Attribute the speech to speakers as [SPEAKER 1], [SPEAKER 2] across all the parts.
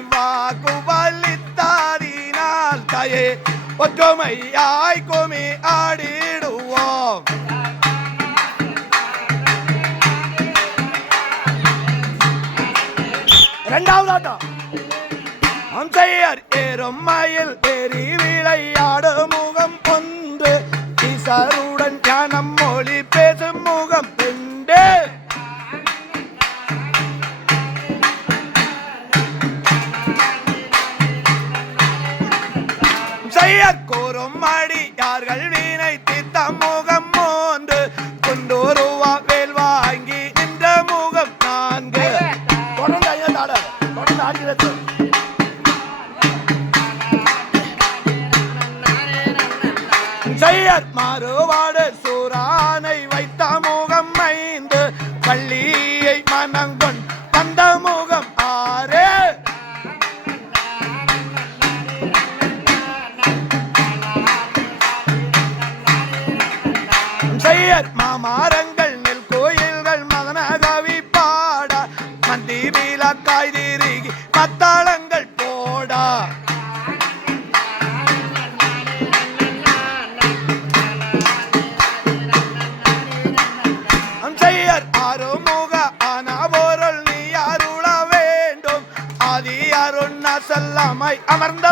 [SPEAKER 1] வாக்குவலித்தாரினால் தயே ஒற்றுமையாய் குமி ஆடிடுவோம். இரண்டாவது ஆட்டம். அம்சையர் ஏறும் மயில் ஏறி விளையாடுமோ? கூறும் அடியார்கள் வீணை தீர்த்த முகம் மூன்று குண்டூருவா வேல் வாங்கி நின்ற முகம் நான்கு. தொடர்ந்து ஐயா தாட தொடர்ந்து ஆடுகிறது செய்யர் மாறுபாடு சூரானை வைத்த முகம் ஐந்து. பள்ளியை மனங்கொண் செய்யர் நெல் கோயில்கள் மதன கவி பாட மந்தி வீலக்காய் திருகி மத்தாளங்கள் போடா. செய்யர் ஆறுமுக ஆன நீ அருள வேண்டும். ஆதி அமர்ந்த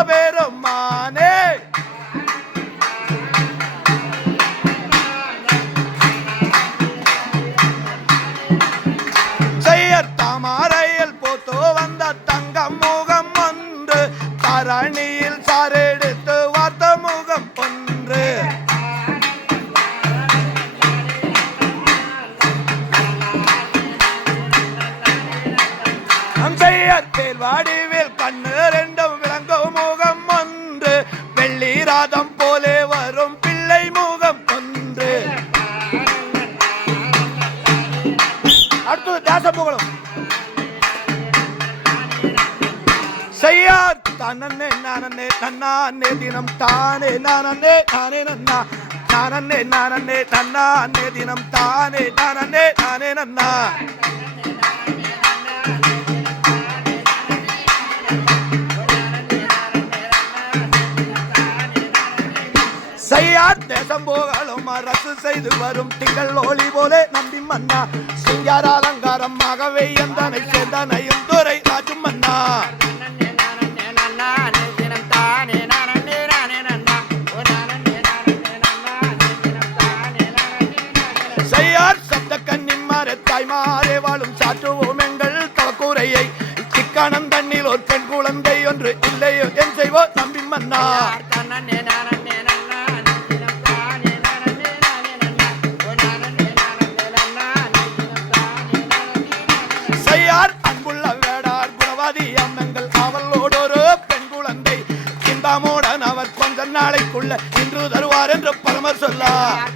[SPEAKER 1] தரணியில் சாரெடுத்து வார்த்த முகம் ஒன்று. அம்பையர் வாடிவில் கண்ணு ரெண்டு தன்னே நானே நன்னானே தினம் தானே நானே நானே நன்னா. நானே நானே நன்னானே தினம் தானே நானே நானே நன்னா. செய்யார் தேசம் போகலும் அரசு செய்து வரும் திங்கள் ஒளி போலே நம்பி மன்னா. சிங்கார அலங்காரமாகவே எந்தனை சேர்ந்தனையும் துறை ராஜு மன்னா. இக்கணம் பெண் குழந்தை ஒன்று இல்லையோ? என் செய்வோ? நம்பி மன்னா. செய்யார் அன்புள்ள வேடார் குணவாதி அம்மங்கள் அவளோடு ஒரு பெண் குழந்தை. சிந்தாமோடன் அவர் கொஞ்ச நாளைக்குள்ள இன்று தருவார் என்று பரமர் சொல்லார்.